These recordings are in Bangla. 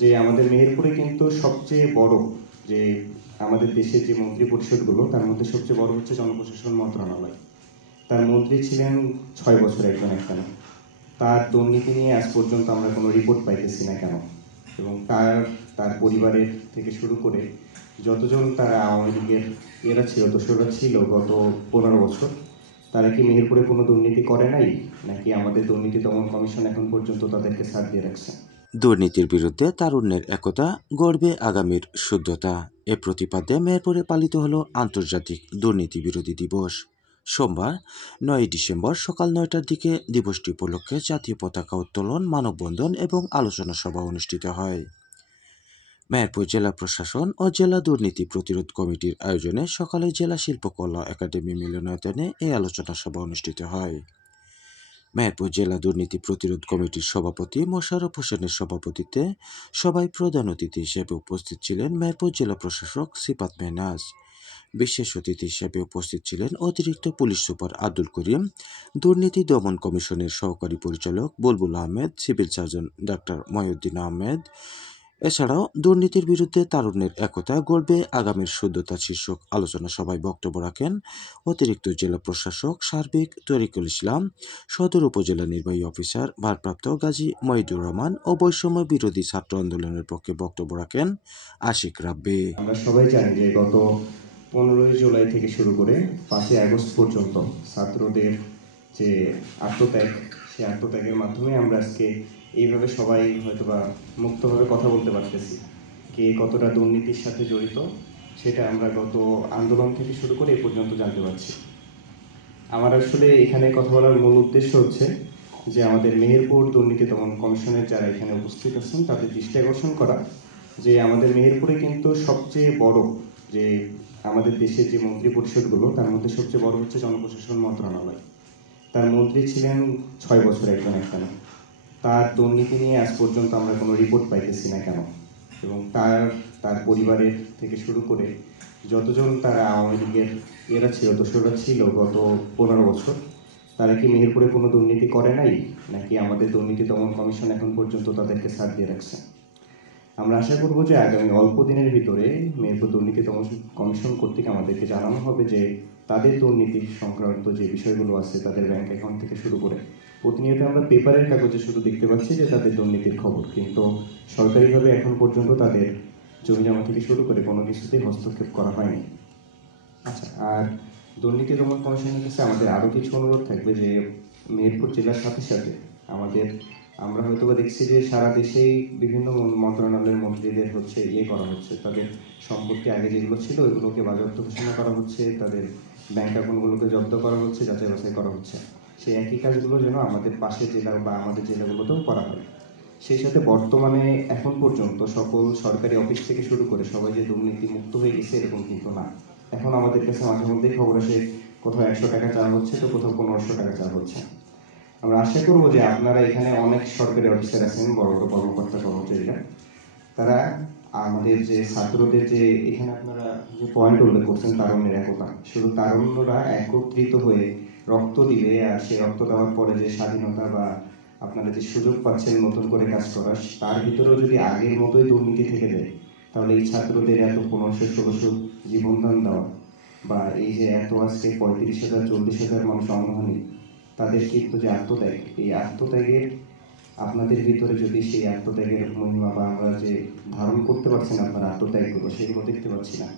যে আমাদের মেহেরপুরে কিন্তু সবচেয়ে বড় যে আমাদের দেশের যে মন্ত্রী পরিষদগুলো তার মধ্যে সবচেয়ে বড় হচ্ছে জনপ্রশাসন মন্ত্রণালয়। তার মন্ত্রী ছিলেন 6 বছর একজন একখানে। তার দুর্নীতি নিয়ে আজ পর্যন্ত আমরা কোনো রিপোর্ট পাইতেছি না কেন? এবং তার পরিবারের থেকে শুরু করে যতজন তারা আওয়ামী লীগের দোসররা ছিল গত 15 বছর, তারা কি মেহেরপুরে কোনো দুর্নীতি করে নাই, নাকি আমাদের দুর্নীতি দমন কমিশন এখন পর্যন্ত তাদেরকে ছাড় দিয়ে রাখছে? দুর্নীতির বিরুদ্ধে তারুণ্যের একতা, গড়বে আগামীর শুদ্ধতা। এ প্রতিপাদ্যে মেহেরপুরে পালিত হল আন্তর্জাতিক দুর্নীতি বিরোধী দিবস। সোমবার 9 ডিসেম্বর সকাল 9টার দিকে দিবসটি উপলক্ষে জাতীয় পতাকা উত্তোলন, মানববন্ধন এবং আলোচনা সভা অনুষ্ঠিত হয়। মেহেরপুর জেলা প্রশাসন ও জেলা দুর্নীতি প্রতিরোধ কমিটির আয়োজনে সকালে জেলা শিল্পকলা একাডেমি মিলনায়তনে এই আলোচনা সভা অনুষ্ঠিত হয়। মেহেরপুর জেলা দুর্নীতি প্রতিরোধ কমিটির সভাপতি মোশাররফ হোসেনের সভাপতিত্বে সভায় প্রধান অতিথি হিসেবে উপস্থিত ছিলেন মেহেরপুর জেলা প্রশাসক সিফাত মেহনাজ। বিশেষ অতিথি হিসেবে উপস্থিত ছিলেন অতিরিক্ত পুলিশ সুপার আব্দুল করিম, দুর্নীতি দমন কমিশনের সহকারী পরিচালক Bulbul Ahmed, civil surgeon doctor Mohiuddin Ahmed. এছাড়াও দুর্নীতির বিরুদ্ধে তারুণ্যের একতা, গড়বে আগামীর শুদ্ধতা শীর্ষক আলোচনা সভায় বক্তব্য রাখেন অতিরিক্ত জেলা প্রশাসক সার্বিক তরিকুল ইসলাম, সদর উপজেলা নির্বাহী অফিসার ভারপ্রাপ্ত গাজী মহিদুর রহমান ও বৈষম্য বিরোধী ছাত্র আন্দোলনের পক্ষে বক্তব্য রাখেন আশিক রাব্বি। আমরা সবাই জানি যে গত 15 জুলাই থেকে শুরু করে 5 আগস্ট পর্যন্ত ছাত্রদের যে আত্মত্যাগ, সেই আত্মত্যাগের মাধ্যমে আমরা আজকে এইভাবে সবাই হয়তোবা মুক্তভাবে কথা বলতে পারতেছি। কে কতটা দুর্নীতির সাথে জড়িত সেটা আমরা গত আন্দোলন থেকে শুরু করে এ পর্যন্ত জানতে পারছি। আমার আসলে এখানে কথা বলার মূল উদ্দেশ্য হচ্ছে যে আমাদের মেহেরপুর দুর্নীতি দমন কমিশনের যারা এখানে উপস্থিত আছেন তাদের দৃষ্টি আকর্ষণ করা যে আমাদের মেহেরপুরে কিন্তু সবচেয়ে বড় যে আমাদের দেশের যে মন্ত্রী পরিষদগুলো তার মধ্যে সবচেয়ে বড় হচ্ছে জনপ্রশাসন মন্ত্রণালয়। তার মন্ত্রী ছিলেন 6 বছর একজন একখানে। তার দুর্নীতি নিয়ে আজ পর্যন্ত আমরা কোনো রিপোর্ট পাইতেছি না কেন? এবং তার পরিবারের থেকে শুরু করে যতজন তারা আওয়ামী লীগের দোসররা ছিল গত 15 বছর, তারা কি মেহেরপুরে কোনো দুর্নীতি করে নাই, নাকি আমাদের দুর্নীতি দমন কমিশন এখন পর্যন্ত তাদেরকে ছাড় দিয়ে রাখছে? আমরা আশা করব যে আগামী অল্প দিনের ভিতরে মেহেরপুর দুর্নীতি দমন কমিশন কর্তৃক আমাদেরকে জানানো হবে যে তাদের দুর্নীতি সংক্রান্ত যে বিষয়গুলো আছে, তাদের ব্যাংক অ্যাকাউন্ট থেকে শুরু করে প্রতিনিয়ত আমরা পেপারের কাগজে শুধু দেখতে পাচ্ছি যে তাদের দুর্নীতির খবর, কিন্তু সরকারিভাবে এখন পর্যন্ত তাদের জমিজমা থেকে শুরু করে কোনো কিছুতেই হস্তক্ষেপ করা হয়নি। আচ্ছা, আর দুর্নীতি দমন কমিশনের কাছে আমাদের আরও কিছু অনুরোধ থাকবে যে মেহেরপুর জেলার সাথে সাথে আমরা হয়তো দেখছি যে সারা দেশেই বিভিন্ন মন্ত্রণালয়ের মন্ত্রীদের করা হচ্ছে, তাদের সম্পত্তি আগে যেগুলো ছিল ওইগুলোকে বাজেয়াপ্ত ঘোষণা করা হচ্ছে, তাদের ব্যাংক অ্যাকাউন্টগুলোকে জব্দ করা হচ্ছে, যাচাই বাছাই করা হচ্ছে। সেই একই কাজগুলো যেন আমাদের পাশের জেলা বা আমাদের জেলাগুলোতেও করা হয়। সেই সাথে বর্তমানে এখন পর্যন্ত সকল সরকারি অফিস থেকে শুরু করে সবাই যে দুর্নীতি মুক্ত হয়ে গেছে এরকম কিন্তু না। এখন আমাদের কাছে মাঝে মধ্যেই খবর আসে কোথাও 100 টাকা চাওয়া হচ্ছে, তো কোথাও 1500 টাকা চাওয়া হচ্ছে। আমরা আশা করবো যে আপনারা এখানে অনেক সরকারি অফিসার আছেন, বড় বড় কর্মকর্তা কর্মচারীরা, তারা আমাদের যে ছাত্রদের যে এখানে আপনারা যে পয়েন্ট উল্লেখ করছেন তারুণ্যের একতা, শুধু তারুণ্যরা একত্রিত হয়ে রক্ত দিবে, আর সেই রক্ত দেওয়ার পরে যে স্বাধীনতা বা আপনারা যে সুযোগ পাচ্ছেন নতুন করে কাজ করার, তার ভিতরেও যদি আগের মতোই দুর্নীতি থেকে যায়, তাহলে এই ছাত্রদের এত 1500-1600 জীবনদান দেওয়া বা এই যে এত আজকে 35,000 40,000 মানুষ অঙ্গহানি, তাদের কিন্তু যে আত্মত্যাগ, এই আত্মত্যাগের আপনাদের ভিতরে যদি সেই আত্মত্যাগের মহিমা বা আমরা যে ধারণ করতে পারছি না আপনার আত্মত্যাগগুলো, সেগুলো দেখতে পাচ্ছি না।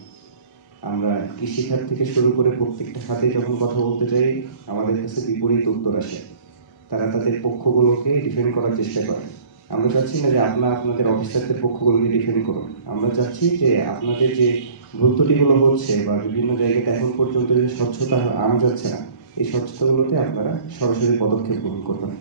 আমরা কৃষিখাত থেকে শুরু করে প্রত্যেকটা খাতে যখন কথা বলতে চাই আমাদের কাছে বিপরীত উত্তর আসে। তারা তাদের পক্ষগুলোকে ডিফেন্ড করার চেষ্টা করে। আমরা চাচ্ছি না যে আপনাদের অফিসারদের পক্ষগুলোকে ডিফেন্ড করুন। আমরা চাচ্ছি যে আপনাদের যে ভুল ত্রুটিগুলো হচ্ছে বা বিভিন্ন জায়গাতে এখন পর্যন্ত যে স্বচ্ছতা আনা যাচ্ছে না, এই স্বচ্ছতাগুলোতে আপনারা সরাসরি পদক্ষেপ গ্রহণ করবেন।